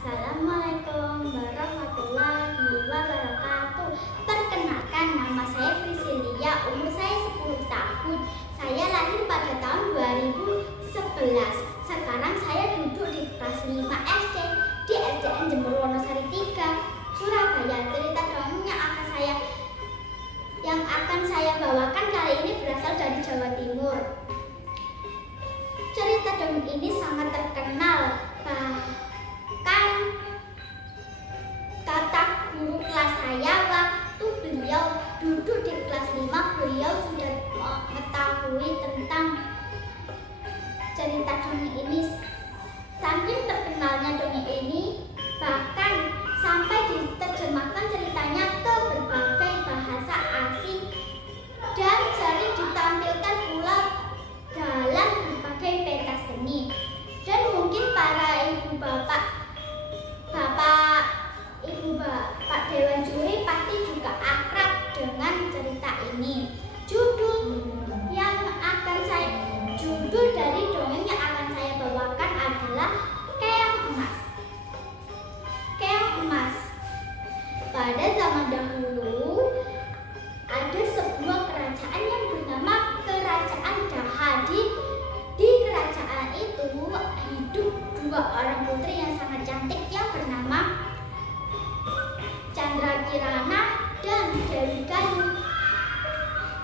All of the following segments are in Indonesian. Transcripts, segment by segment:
Assalamualaikum warahmatullahi wabarakatuh. Perkenalkan, nama saya Priscilia, umur saya 10 tahun. Saya lahir pada tahun 2011. Sekarang saya duduk di kelas 5 SD di SDN Jember Wonosari 3, Surabaya. Cerita dongeng yang akan saya bawakan kali ini berasal dari Jawa Timur. Cerita dongeng ini sangat terkenal. Bahkan kata guru kelas saya waktu beliau duduk di kelas 5, beliau sudah mengetahui tentang cerita dongeng ini. Saking terkenalnya dongeng ini, bahkan sampai diterjemahkan ceritanya ke berbagai bahasa asing dan sering ditampilkan pula dalam berbagai pentas seni. Dan mungkin para ibu bapak Dewan Juri pasti juga akrab dengan cerita ini. Judul dari dongeng yang akan saya bawakan adalah Keong Emas. Keong Emas. Pada zaman dahulu ada sebuah kerajaan yang bernama Kerajaan Daha. Di kerajaan itu hidup dua orang putri yang sangat cantik yang bernama Chandrakirana dan Dewi Galuh.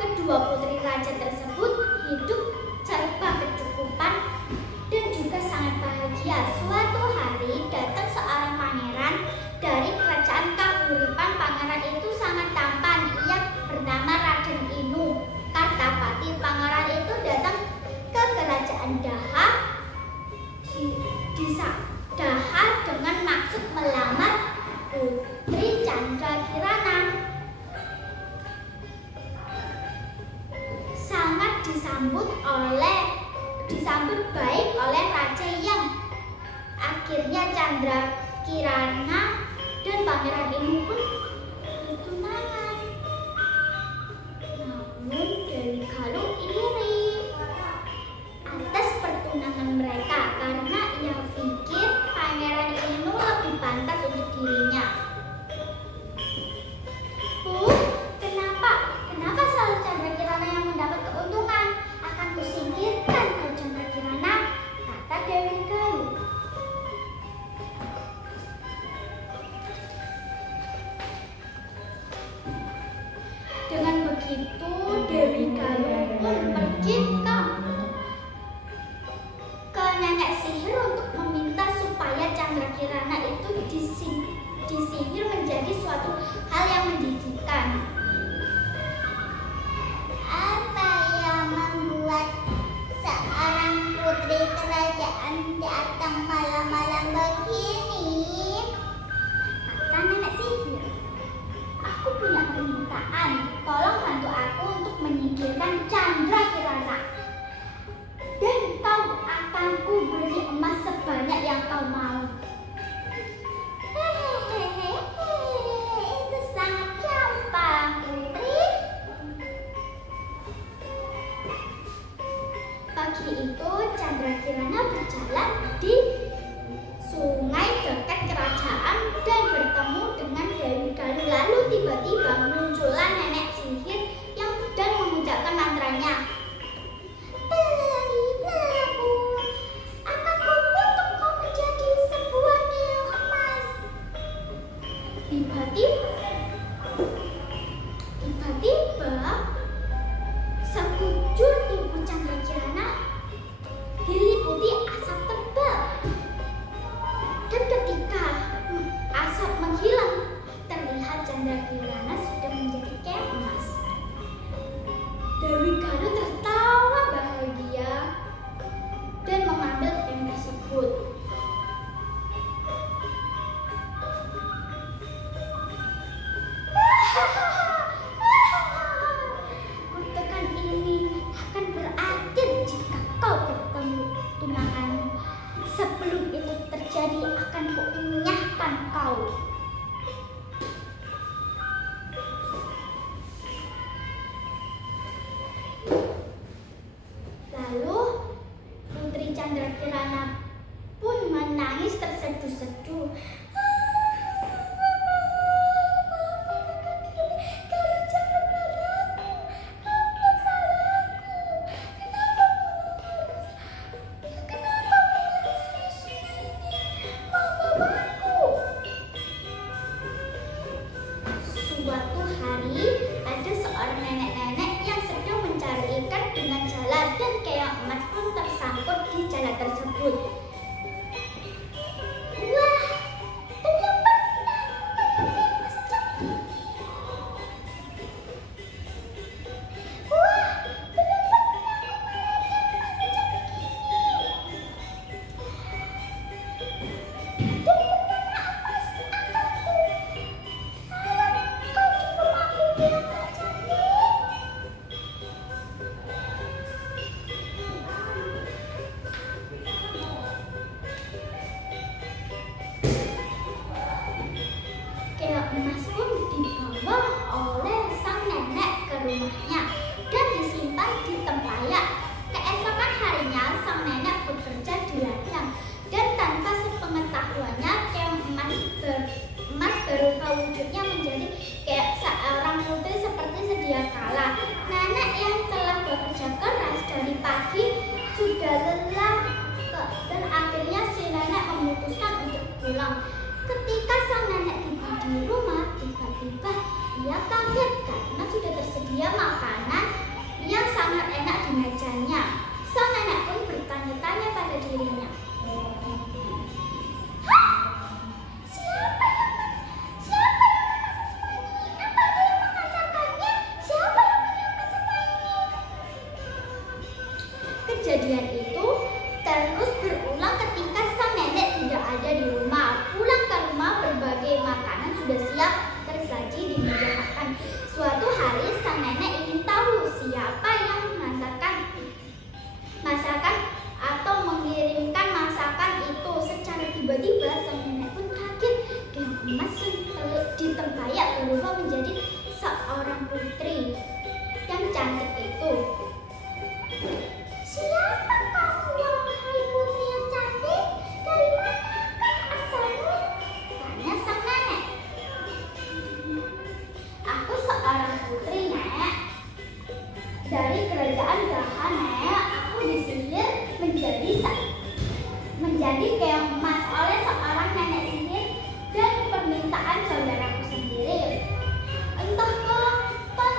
Kedua putri raja tersebut hidup serba kecukupan dan juga sangat bahagia. Suatu hari datang seorang pangeran dari kerajaan Kahuripan. Pangeran itu sangat tampan. Ia bernama Raden Inu Kartapati. Pangeran itu datang ke kerajaan Daha Daha dengan maksud melamar Putri Chandrakirana. Sangat disambut baik oleh raja yang akhirnya Chandrakirana dan Pangeran Inu pun bertunangan. Namun Dewi Galuh iri atas pertunangan mereka karena ia pikir Pangeran Inu lebih pantas untuk dirinya. Kenapa selalu Chandrakirana yang mendapat keuntungan? Akan kusingkirkan kau Chandrakirana, kata Dewi Galuh. Dengan begitu Dewi Galuh pun pergi ke nenek sihir untuk meminta supaya Chandrakirana itu disihir menjadi suatu hal yang menjijikan. Apa yang membuat seorang putri kerajaan datang malam-malam begini? Kata nenek sihir, aku punya permintaan. Tolong bantu aku untuk menyingkirkan Chandrakirana. Dan kau akan kuberi emas sebanyak yang kau mau. Hehehe, itu sangat gampang, putri. Pagi itu Chandrakirana berjalan di sungai dekat kerajaan dan bertemu dengan Dewi Galuh. Lalu tiba-tiba muncullah nenek sihir dan mengucapkan mantranya. Berilaku, akan kukutuk kau menjadi sebuah keong emas. Tiba-tiba sekujur tubuh Chandrakirana diliputi asap tebal. Dan ketika asap menghilang, terlihat Chandrakirana sudah menjadi keong emas. Dewi Galuh tertawa bahagia dan mengambil keong tersebut. Kutukan ini akan berakhir jika kau bertemu tunanganmu. Sebelum itu terjadi, akan kuenyahkan kau. pulang. Ketika sang nenek tiba di rumah, tiba-tiba ia kaget karena sudah tersedia makanan yang sangat enak di mejanya. Sang nenek pun bertanya-tanya pada dirinya, kejadian itu terus berulang ketika sang nenek tidak ada di rumah. Pulang ke rumah, berbagai makanan sudah siap tersaji di meja makan. Suatu hari sang nenek ingin tahu siapa yang mengantarkan masakan atau mengirimkan masakan itu. Secara tiba-tiba sang nenek pun kaget. Gelang emas yang ditembayak berubah menjadi seorang putri yang cantik itu. Siapa kamu, wahai putri yang cantik? Dari manakah asalmu? Tanya sang nenek. Aku seorang putri, Nek. Dari kerajaan Gaha, Nek. Aku disihir menjadi keong emas oleh seorang nenek sihir dan permintaan saudaraku sendiri. Entah kapan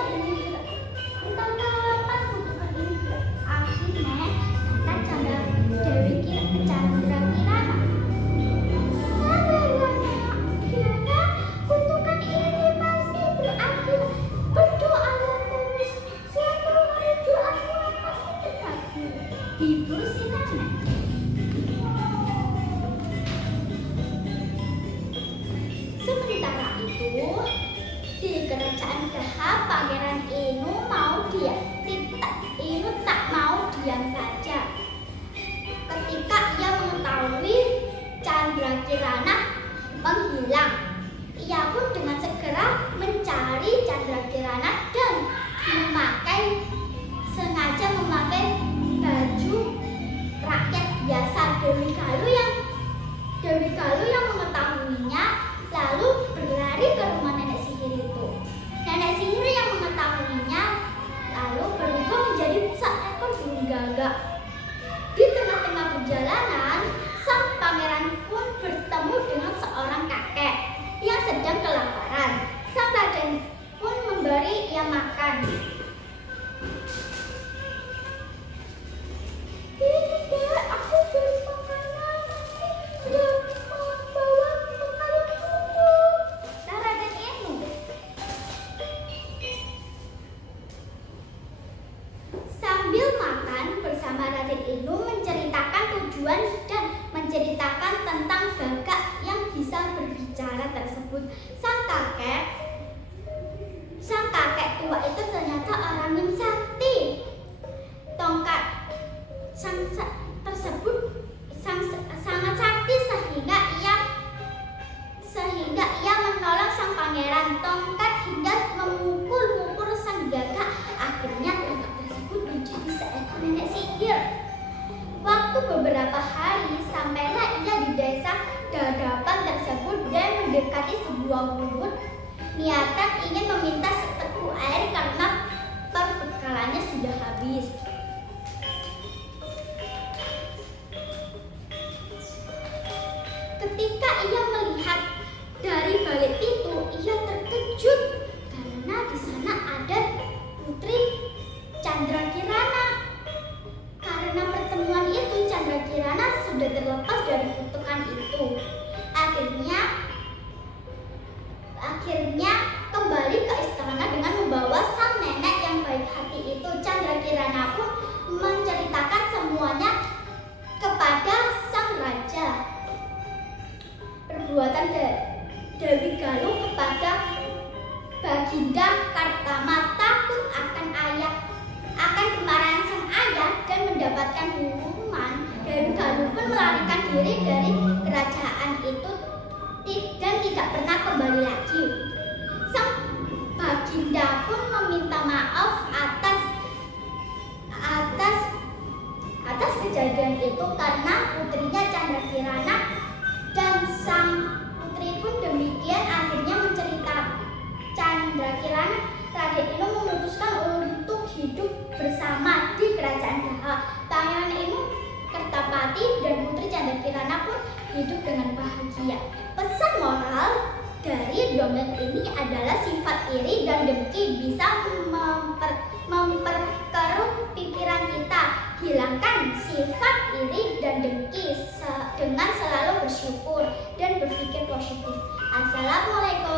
kutukan ini berakhir, Nek, kata Chandra Dewi Chandra Kirana. Sabarlah, Nak. Kirana kutukan ini pasti berakhir. Berdoalah terus. Suatu hari doamu pasti terkabul. Hibur si nenek. Sementara itu, di kerajaan Gaha, Pangeran Inu tak mau diam saja. Ketika ia mengetahui Chandra Kirana menghilang, ia pun dengan segera mencari Chandra Kirana dan sengaja memakai baju rakyat biasa. Dewi Galuh yang mengetahuinya lalu berlari ke rumah nenek sihir itu. Nenek sihir yang mengetahuinya lalu berubah menjadi seekor burung gagak. Di tengah-tengah perjalanan, sang pangeran pun bertemu dengan seorang kakek yang sedang kelaparan. Sang raden pun memberi ia makan. Tidak, aku beri makanan. Nanti dia membawa makanan dulu. Kata Raden Inu. Sambil makan bersama Raden Inu menceritakan tujuan dan menceritakan tentang gagak yang bisa berbicara tersebut. Sang kakek tua itu ternyata orang yang sakti. Tongkat tersebut sangat sakti sehingga ia menolong sang pangeran. Tongkat hingga memukul sang gagak. Akhirnya gagak tersebut menjadi seekor nenek sihir. Waktu beberapa hari sampailah ia di desa dadapan tersebut dan mendekati sebuah bukit. Niatan ingin meminta seteguk air karena perbekalannya sudah habis. Ketika ia melihat dari balik pintu, ia terkejut karena di sana ada putri Chandra Kirana. Karena pertemuan itu, Chandra Kirana sudah terlepas dari kutukan itu. Akhirnya kembali ke istana dengan membawa sang nenek yang baik hati itu. Chandra Kirana pun menceritakan semuanya kepada sang raja. Perbuatan Dewi Galuh kepada Baginda Kartama takut akan kemarahan sang ayah dan mendapatkan hukuman. Dewi Galuh pun melarikan diri dari kerajaan itu dan tidak pernah kembali lagi. Sang Baginda pun meminta maaf atas kejadian itu karena putrinya Chandra Kirana dan sang putri pun demikian. Akhirnya mencerita Chandra Kirana, Raden Inu memutuskan untuk hidup bersama di kerajaan Gaha. Pangeran Inu, Kertapati dan putri Chandra Kirana pun hidup dengan bahagia. bahagia. Pesan moral dari dongeng ini adalah sifat iri dan dengki bisa memperkeruh pikiran kita. Hilangkan sifat iri dan dengki dengan selalu bersyukur dan berpikir positif. Assalamualaikum